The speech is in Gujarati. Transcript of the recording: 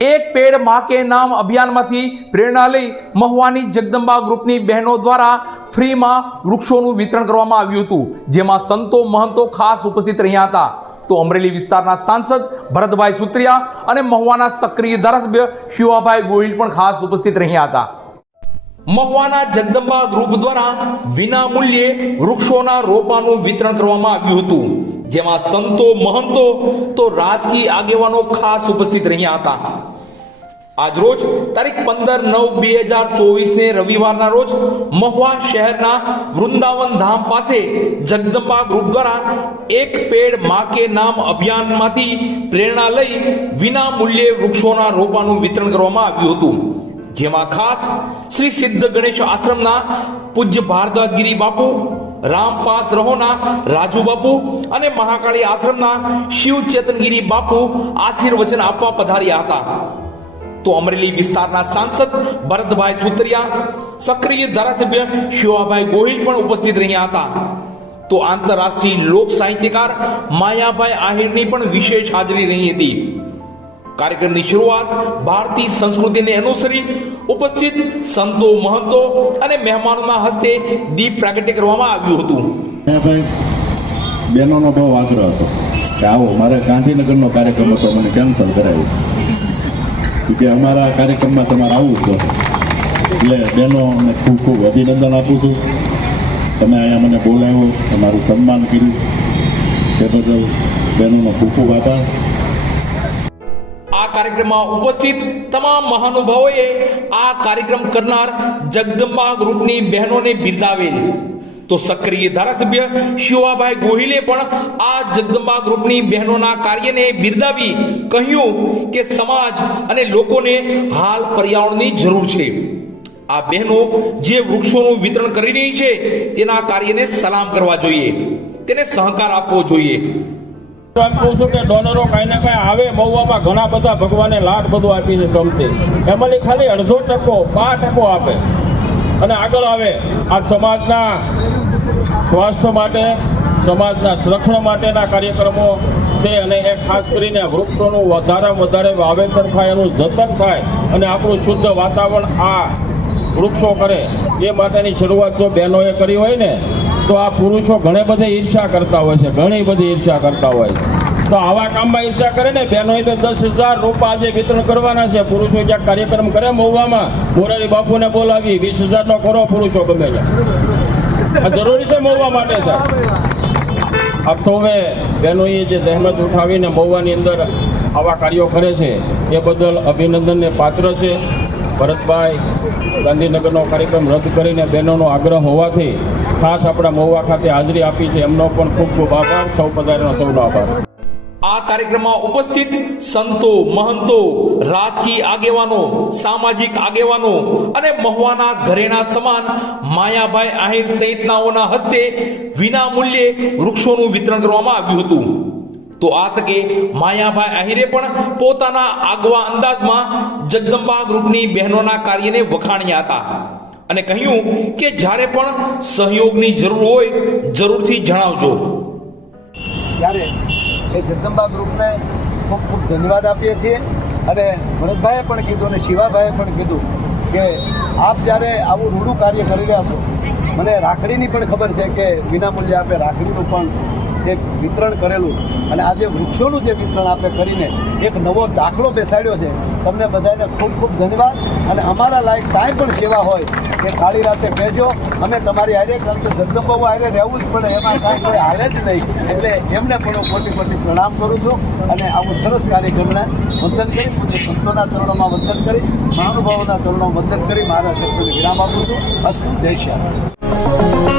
એક પેડમાં કે નામ અભિયાનમાંથી પ્રેરણા લઈ મહુવાની જગદંબા ગ્રુપની બહેનો દ્વારા ફ્રીમાં વૃક્ષોનું વિતરણ કરવામાં આવ્યું હતું. જેમાં સંતો મહંતો ખાસ ઉપસ્થિત રહ્યા હતા. તો અમરેલી વિસ્તારના સાંસદ ભરતભાઈ સુત્રિયા અને મહુવાના સક્રિય ધારાસભ્ય શિવાભાઈ ગોહિલ પણ ખાસ ઉપસ્થિત રહ્યા હતા. મહુવાના જગદંબા ગ્રુપ દ્વારા વિના મૂલ્યે વૃક્ષોના રોપાનું વિતરણ કરવામાં આવ્યું હતું. જેમાં સંતો મહંતો તો રાજકીય આગેવાનો ખાસ ઉપસ્થિત રહ્યા હતા. આજ રોજ તારીખ પંદર નવ બે હજાર ચોવીસ ને રવિવારના રોજ મહુવા શહેરના વૃંદાવન ધામ પાસે જગદંબા ગ્રુપ દ્વારા એક પેડમાં કે નામ અભિયાનમાંથી પ્રેરણા લઈ વિના મૂલ્યે વૃક્ષોના રોપાનું વિતરણ કરવામાં આવ્યું હતું. જેમાં ખાસ શ્રી સિદ્ધ ગણેશ આશ્રમના પૂજ્ય ભારદ્વાજગીરી બાપુ, રામપાસ રહોના રાજુ બાપુ અને મહાકાળી આશ્રમના શિવ ચેતનગીરી બાપુ આશીર્વચન આપવા પધાર્યા હતા. તો અમરેલી વિસ્તારના સાંસદ ભરતભાઈ સુતરિયા, સક્રિય ધારાસભ્ય શિવાભાઈ ગોહિલ પણ ઉપસ્થિત રહ્યા હતા. તો આંતરરાષ્ટ્રીય લોક સાહિત્યકાર માયાભાઈ આહિરની પણ વિશેષ હાજરી રહી હતી. કાર્યક્રમની શરૂઆત ભારતીય સંસ્કૃતિને અનુસરી ઉપસ્થિત સંતો, મહંતો અને મહેમાનોના હસ્તે દીપ પ્રાગટ્ય કરવામાં આવ્યું હતું. બહેનોનો બહુ આગ્રહ હતો કે આવો, મારે ગાંધીનગરનો કાર્યક્રમ હતો, મને કેન્સલ કરાવ્યો. કે અમારા કાર્યક્રમમાં તમારે આવવું જ એટલે બહેનોને ખૂબ ખૂબ અભિનંદન આપું છું. તમે અહીંયા મને બોલાવ્યો, તમારું સન્માન કર્યું. તે બદલ બહેનોનો ખૂબ ખૂબ આભાર. આ કાર્યક્રમમાં ઉપસ્થિત તમામ મહાનુભાવોએ આ કાર્યક્રમ કરનાર જગદંબા ગ્રુપની બહેનોને બિરદાવેલ. તો સક્રિય ધારાસભ્ય શિવાભાઈ ગોહિલે પણ આ જગદંબા ગ્રુપની બહેનોના કાર્યને બિરદાવી કહ્યું કે સમાજ અને લોકોને હાલ પર્યાવરણની જરૂર છે. આ બહેનો જે વૃક્ષોનું વિતરણ કરી રહી છે, તેના કાર્યને સલામ કરવા જોઈએ. તેને સહકાર આપવો જોઈએ. એમ કહું છું કે ડોનરો કાંઈ ને કાંઈ આવે મહુવામાં ઘણા બધા ભગવાને લાડ બધું આપીને ગમતી એમાંથી ખાલી અડધો ટકો પાંચ ટકો આપે. અને આગળ આવે આ સમાજના સ્વાસ્થ્ય માટે, સમાજના સંરક્ષણ માટેના કાર્યક્રમો છે અને એ ખાસ કરીને વૃક્ષોનું વધારેમાં વધારે વાવેતર થાય, એનું જતન થાય અને આપણું શુદ્ધ વાતાવરણ આ વૃક્ષો કરે, એ માટેની શરૂઆત જો બહેનોએ કરી હોય ને, તો આ પુરુષો ઘણે બધે ઈર્ષા કરતા હોય છે, ઘણી બધી ઈર્ષા કરતા હોય છે. તો આવા કામમાં ઈર્ષા કરે ને, બહેનોએ તો દસ હજાર રૂપા આજે વિતરણ કરવાના છે. પુરુષો જ્યાં કાર્યક્રમ કરે મહુવામાં, મોરારી બાપુને બોલાવી, વીસ હજારનો કરો પુરુષો ગમે છે. આ જરૂરી છે મહુવા માટે છે. આપ હવે બહેનોએ જે દહેમત ઉઠાવીને મહુવાની અંદર આવા કાર્યો કરે છે, એ બદલ અભિનંદનને પાત્ર છે. ભરતભાઈ ગાંધીનગરનો કાર્યક્રમ રદ કરીને બહેનોનો આગ્રહ હોવાથી ખાસ આપણા મહુવા ખાતે હાજરી આપી છે. એમનો પણ ખૂબ ખૂબ આભાર. સૌ પધારેનો સૌનો આભાર. આ કાર્યક્રમમાં ઉપસ્થિત સંતો, મહંતો, રાજકીય આગેવાનો, સામાજિક આગેવાનો અને મહુવાના ઘરેણા સમાન માયાભાઈ આહિર સહિતનાઓના હસ્તે વિના મૂલ્યે વૃક્ષોનું વિતરણ કરવામાં આવ્યું હતું. તો આ તકે માયાભાઈ આહિરે પણ પોતાના આગવા અંદાજમાં જગદંબા ગ્રુપની બહેનોના કાર્યને વખાણ્યા હતા અને કહ્યું કે જ્યારે પણ સહયોગની જરૂર હોય, જરૂરથી જણાવજો. ત્યારે એ જગદંબા ગ્રુપને ખૂબ ખૂબ ધન્યવાદ આપીએ છીએ. અને ભરતભાઈએ પણ કીધું અને શિવાભાઈએ પણ કીધું કે આપ જ્યારે આવું રૂડું કાર્ય કરી રહ્યા છો, મને રાખડીની પણ ખબર છે કે વિનામૂલ્યે આપે રાખડીનું પણ એક વિતરણ કરેલું. અને આજે વૃક્ષોનું જે વિતરણ આપે કરીને એક નવો દાખલો બેસાડ્યો છે. તમને બધાને ખૂબ ખૂબ ધન્યવાદ. અને અમારા લાયક કાંઈ પણ સેવા હોય કે કાળી રાતે કહેજો અમે તમારી હારે, કારણ કે જગદંબાબુ હારે રહેવું જ પડે, એમાં કાંઈ કોઈ હારે જ નહીં. એટલે એમને પણ હું કોટી કોટી પ્રણામ કરું છું અને આવું સરસ કાર્યક્રમને વંદન કરી, પૂજ્ય સંતોના ચરણોમાં વંદન કરી, મહાનુભાવોના ચરણોમાં વંદન કરી, મારા શબ્દોને વિરામ આપું છું. અસ્તુ, જય શ્યામ